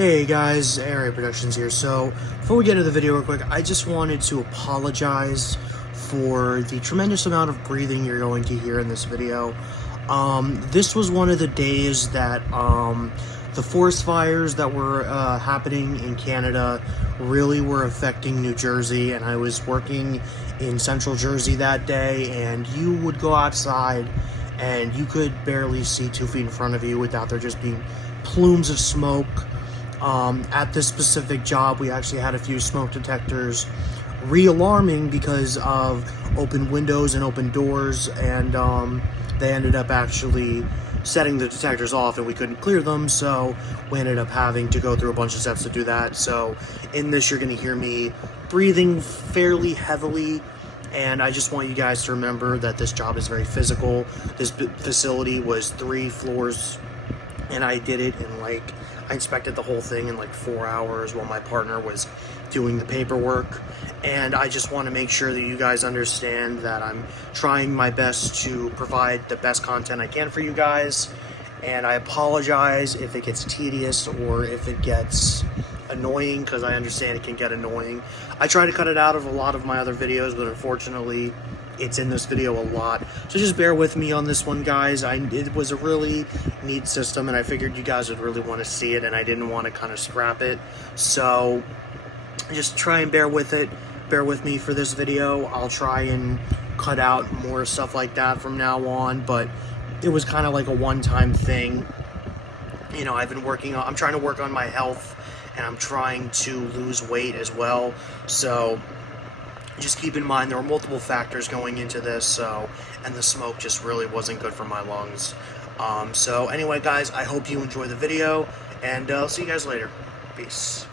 Hey guys, A.R.A. Productions here. So, before we get into the video real quick, I just wanted to apologize for the tremendous amount of breathing you're going to hear in this video. This was one of the days that the forest fires that were happening in Canada really were affecting New Jersey, and I was working in central Jersey that day, and you would go outside and you could barely see 2 feet in front of you without there just being plumes of smoke. At this specific job, we actually had a few smoke detectors re-alarming because of open windows and open doors, and they ended up actually setting the detectors off and we couldn't clear them, so we ended up having to go through a bunch of steps to do that. So in this, you're going to hear me breathing fairly heavily, and I just want you guys to remember that this job is very physical. This facility was 3 floors, and I did it in I inspected the whole thing in 4 hours while my partner was doing the paperwork. And I just want to make sure that you guys understand that I'm trying my best to provide the best content I can for you guys. And I apologize if it gets tedious or if it gets annoying, because I understand it can get annoying. I try to cut it out of a lot of my other videos, but unfortunately it's in this video a lot, so just bear with me on this one, guys. It was a really neat system, and I figured you guys would really want to see it, and I didn't want to kind of scrap it, so just try and bear with me for this video. I'll try and cut out more stuff like that from now on, but it was kind of like a one-time thing. You know, I'm trying to work on my health, and I'm trying to lose weight as well, so just keep in mind there were multiple factors going into this, and the smoke just really wasn't good for my lungs. So anyway, guys, I hope you enjoy the video, and I'll see you guys later. Peace.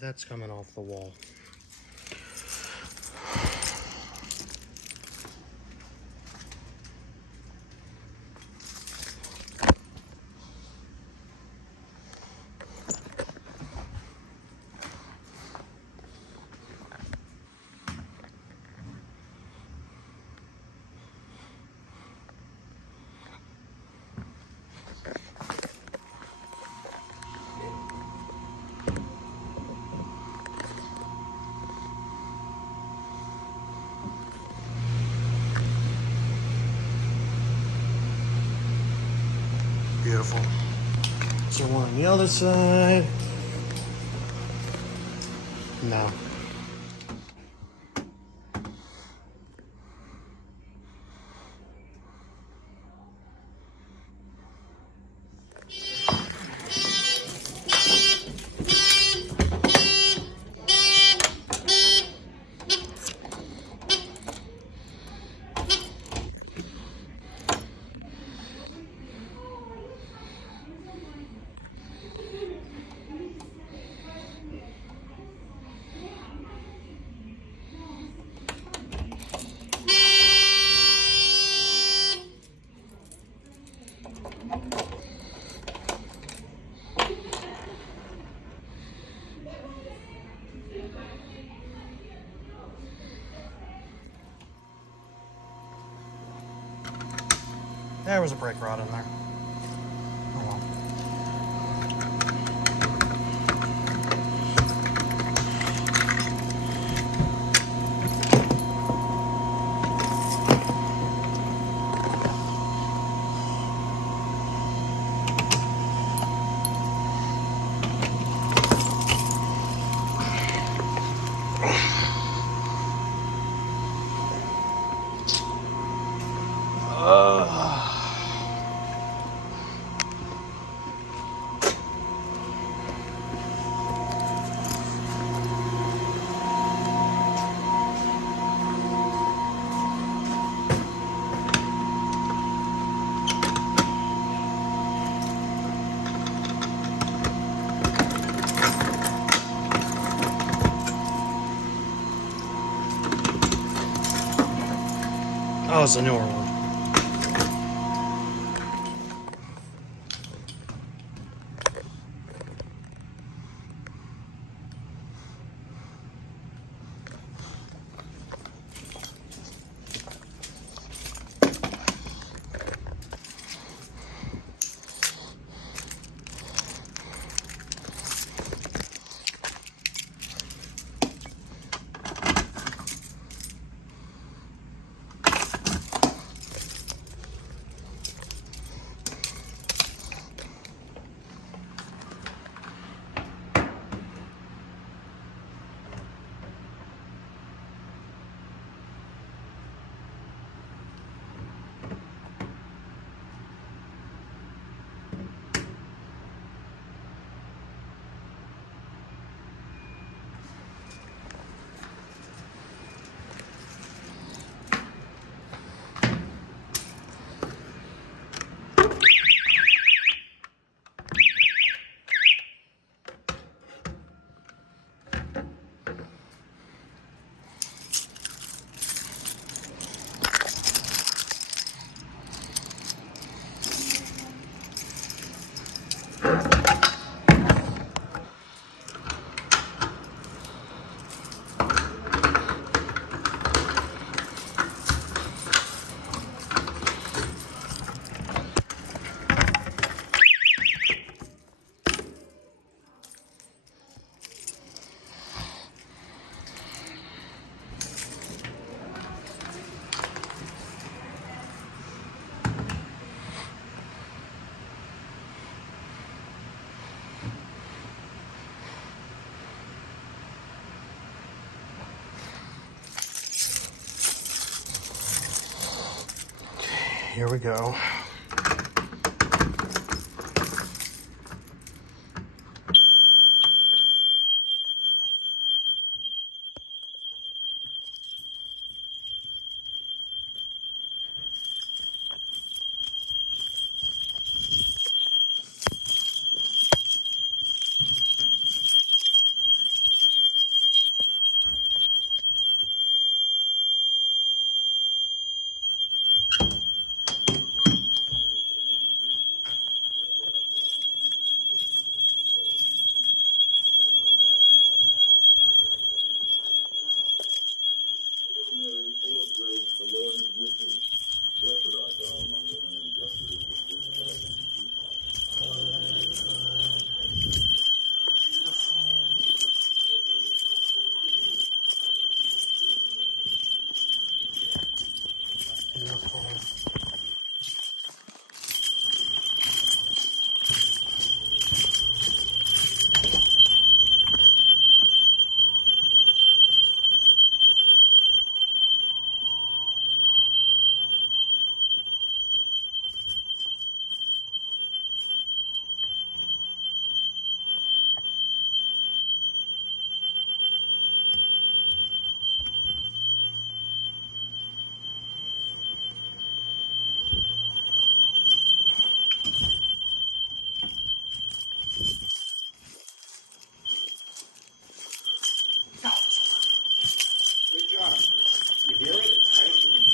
that's coming off the wall. Beautiful. So one on the other side. No. There was a brake rod in there. Oh well. Oh, it's a newer one. Here we go.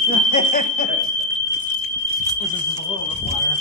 This is just a little bit wider.